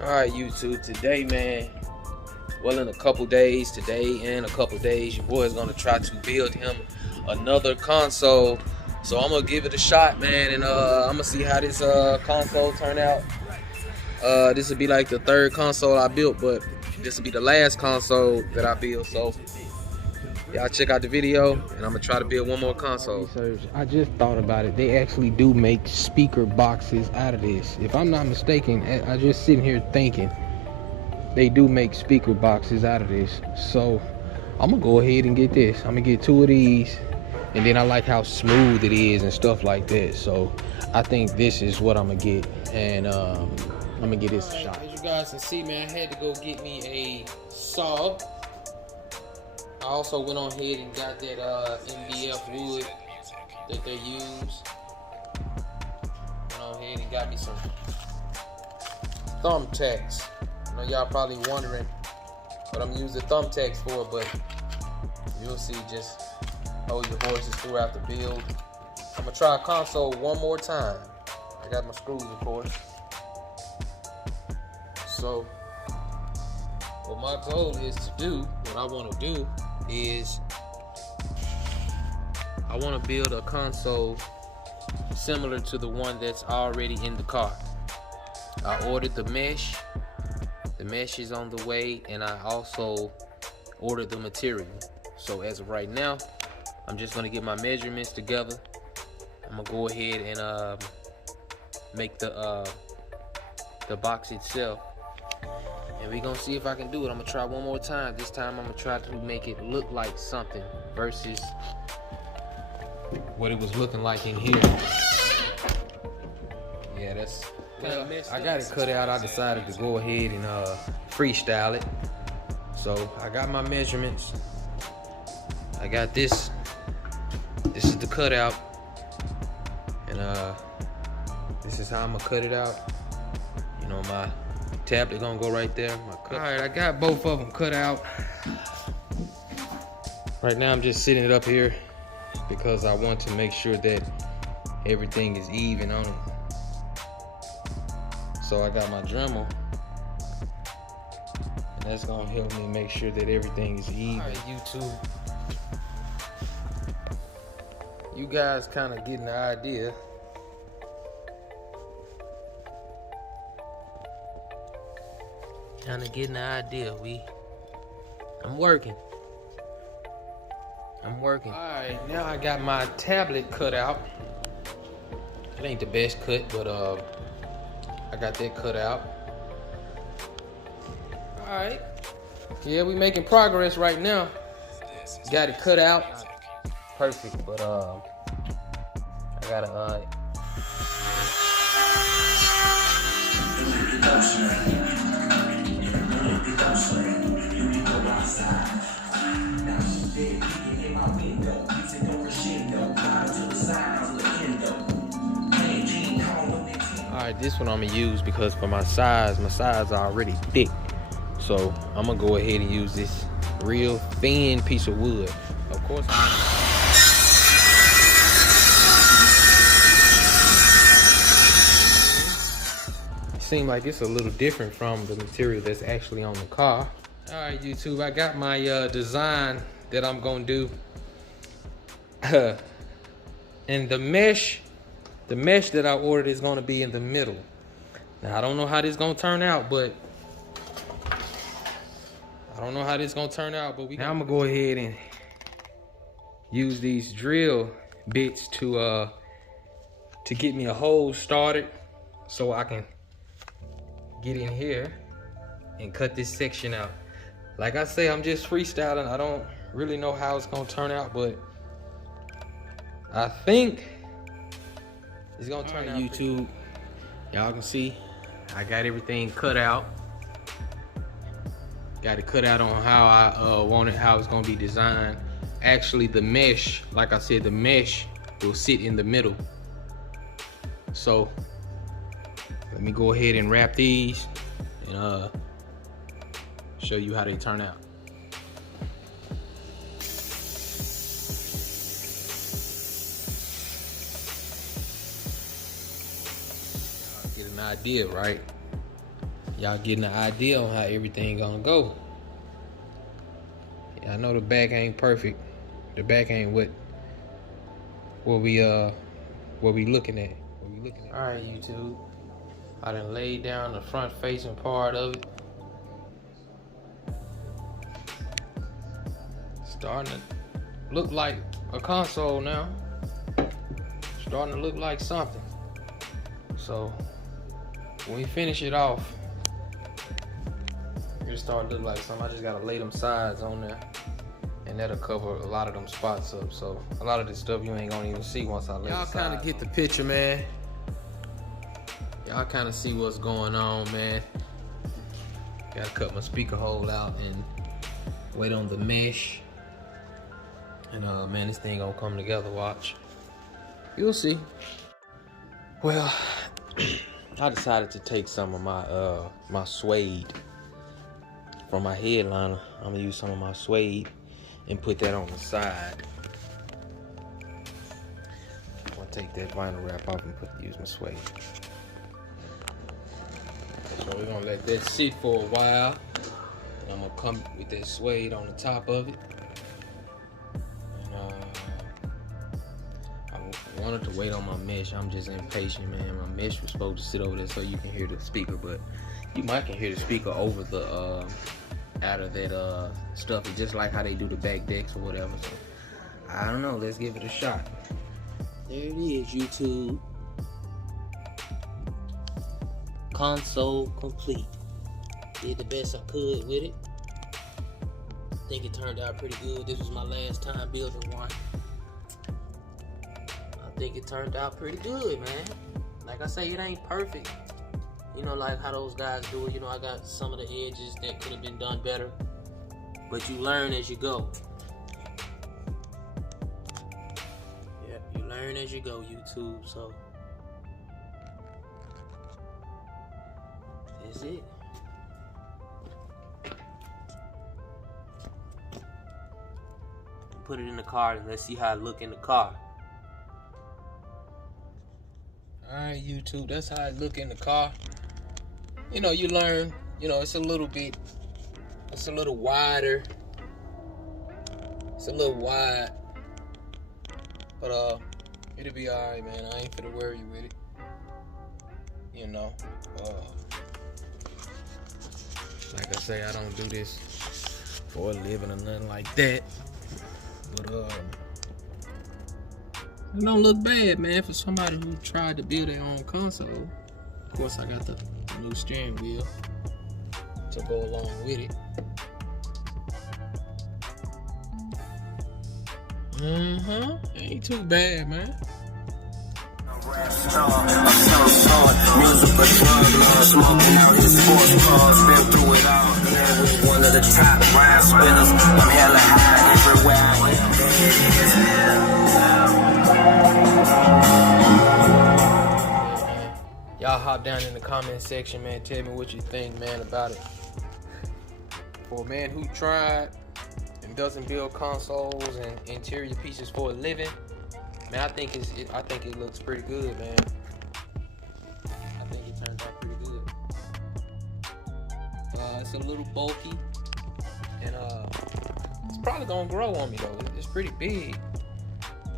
Alright, YouTube, today, man, well, in a couple days, today and a couple days, your boy is going to try to build him another console. So I'm going to give it a shot, man, and I'm going to see how this console turn out. This will be like the third console I built, but this will be the last console that I build. So y'all check out the video, and I'm going to try to build one more console. I just thought about it. They actually do make speaker boxes out of this. If I'm not mistaken, I just sitting here thinking they do make speaker boxes out of this. So I'm gonna go ahead and get this. I'm gonna get 2 of these, and then I like how smooth it is and stuff like that. So I think this is what I'm gonna get, and I'm gonna get this a shot. As you guys can see, man, I had to go get me a saw. I also went on ahead and got that MDF wood that they use. Went on ahead and got me some thumbtacks. I know y'all probably wondering what I'm using thumbtacks for, but you'll see. Just hold your horses throughout the build. I'm gonna try a console one more time. I got my screws, of course. So what my goal is to do, what I want to do is I want to build a console similar to the one that's already in the car. I ordered the mesh. The mesh is on the way, and I also ordered the material. So as of right now, I'm just gonna get my measurements together. I'm gonna go ahead and make the box itself, and we're gonna see if I can do it. I'm gonna try one more time. This time I'm gonna try to make it look like something versus what it was looking like in here. Yeah, that's, well, I got it cut out. I decided to go ahead and freestyle it. So I got my measurements. I got this. This is the cutout, and this is how I'm gonna cut it out. You know, my tablet gonna go right there. My cut. All right, I got both of them cut out. Right now I'm just sitting it up here because I want to make sure that everything is even on it. So I got my Dremel, and that's gonna help me make sure that everything is even. All right, YouTube, you guys kind of getting the idea. I'm working. All right, now I got my tablet cut out. It ain't the best cut, but I got that cut out. All right. Yeah, we making progress right now. Got it cut out. Perfect, but I gotta Alright, this one I'm gonna use because for my size are already thick. So I'm gonna go ahead and use this real thin piece of wood. Of course. It seems like it's a little different from the material that's actually on the car. Alright, YouTube, I got my design that I'm gonna do. And the mesh that I ordered is gonna be in the middle. Now I don't know how this is gonna turn out, but now I'm gonna go ahead and use these drill bits to get me a hole started so I can get in here and cut this section out. Like I say, I'm just freestyling. I don't really know how it's gonna turn out, but I think it's gonna turn out. YouTube, y'all can see I got everything cut out. Got it cut out on how I wanted, how it's gonna be designed. Actually, the mesh, like I said, the mesh will sit in the middle. So let me go ahead and wrap these and show you how they turn out. Get an idea, right? y'all getting an idea on how everything gonna go. Yeah, I know the back ain't perfect. The back ain't what we looking at. All right, YouTube. I done laid down the front facing part of it. Starting to look like a console now. Starting to look like something. So when we finish it off, it'll start to look like something. I just gotta lay them sides on there, and that'll cover a lot of them spots up. So a lot of this stuff you ain't gonna even see once I lay the sides. Y'all kind of get the picture, man. Y'all kind of see what's going on, man. Gotta cut my speaker hole out and wait on the mesh. And man, this thing gonna come together, watch. You'll see. Well, I decided to take some of my suede from my headliner. I'm gonna use some of my suede and put that on the side. I'm gonna take that vinyl wrap off and use my suede. So we're gonna let that sit for a while. And I'm gonna come with that suede on the top of it. I wanted to wait on my mesh. I'm just impatient, man. My mesh was supposed to sit over there so you can hear the speaker, but you might can hear the speaker over the out of that stuff. It's just like how they do the back decks or whatever. So I don't know. Let's give it a shot. There it is, YouTube. Console complete. Did the best I could with it. I think it turned out pretty good. This was my last time building one. I think it turned out pretty good, man. Like I say, it ain't perfect. You know, like how those guys do it. You know, I got some of the edges that could have been done better. But you learn as you go. Yep, you learn as you go, YouTube. So that's it. Put it in the car and let's see how it look in the car. Alright, YouTube, that's how it look in the car. You know, you learn, you know, it's a little wider. It's a little wide. But it'll be alright, man. I ain't finna worry with it. You know. Like I say, I don't do this for a living or nothing like that. But it don't look bad, man, for somebody who tried to build their own console. Of course, I got the new steering wheel to go along with it. Ain't too bad, man. Smoking out his sports cars, been through it all. Yeah, with one of the top ride spinners. I'm hella high everywhere I am. Y'all hop down in the comment section, man. Tell me what you think, man, about it. For a man who tried and doesn't build consoles and interior pieces for a living, man, I think it looks pretty good, man. I think it turned out pretty good. It's a little bulky, and it's probably gonna grow on me though. It's pretty big.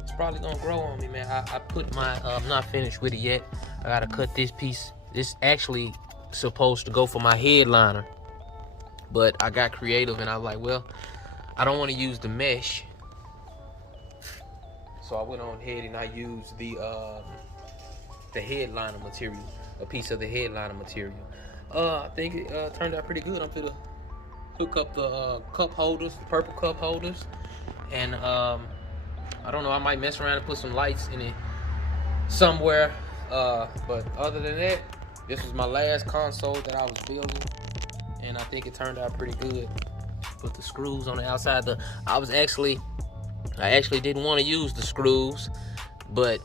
It's probably gonna grow on me, man. I put my I'm not finished with it yet. I gotta cut this piece. This actually supposed to go for my headliner, but I got creative and I was like, well, I don't want to use the mesh. So I went on ahead and I used the headliner material, a piece of the headliner material. I think it turned out pretty good. I'm gonna hook up the cup holders, the purple cup holders, and I don't know, I might mess around and put some lights in it somewhere. But other than that, this was my last console that I was building, and I think it turned out pretty good. Put the screws on the outside. I actually didn't want to use the screws, but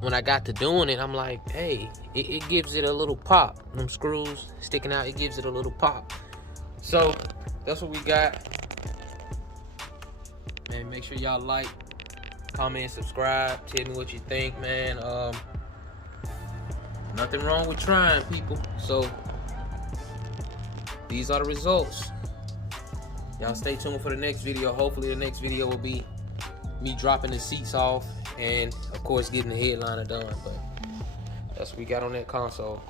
when I got to doing it, I'm like, hey, it gives it a little pop. Them screws sticking out, it gives it a little pop. So that's what we got. Man, make sure y'all like, comment, subscribe. Tell me what you think, man. Nothing wrong with trying, people. So these are the results. Y'all stay tuned for the next video. Hopefully the next video will be me dropping the seats off and of course getting the headliner done. But that's what we got on that console.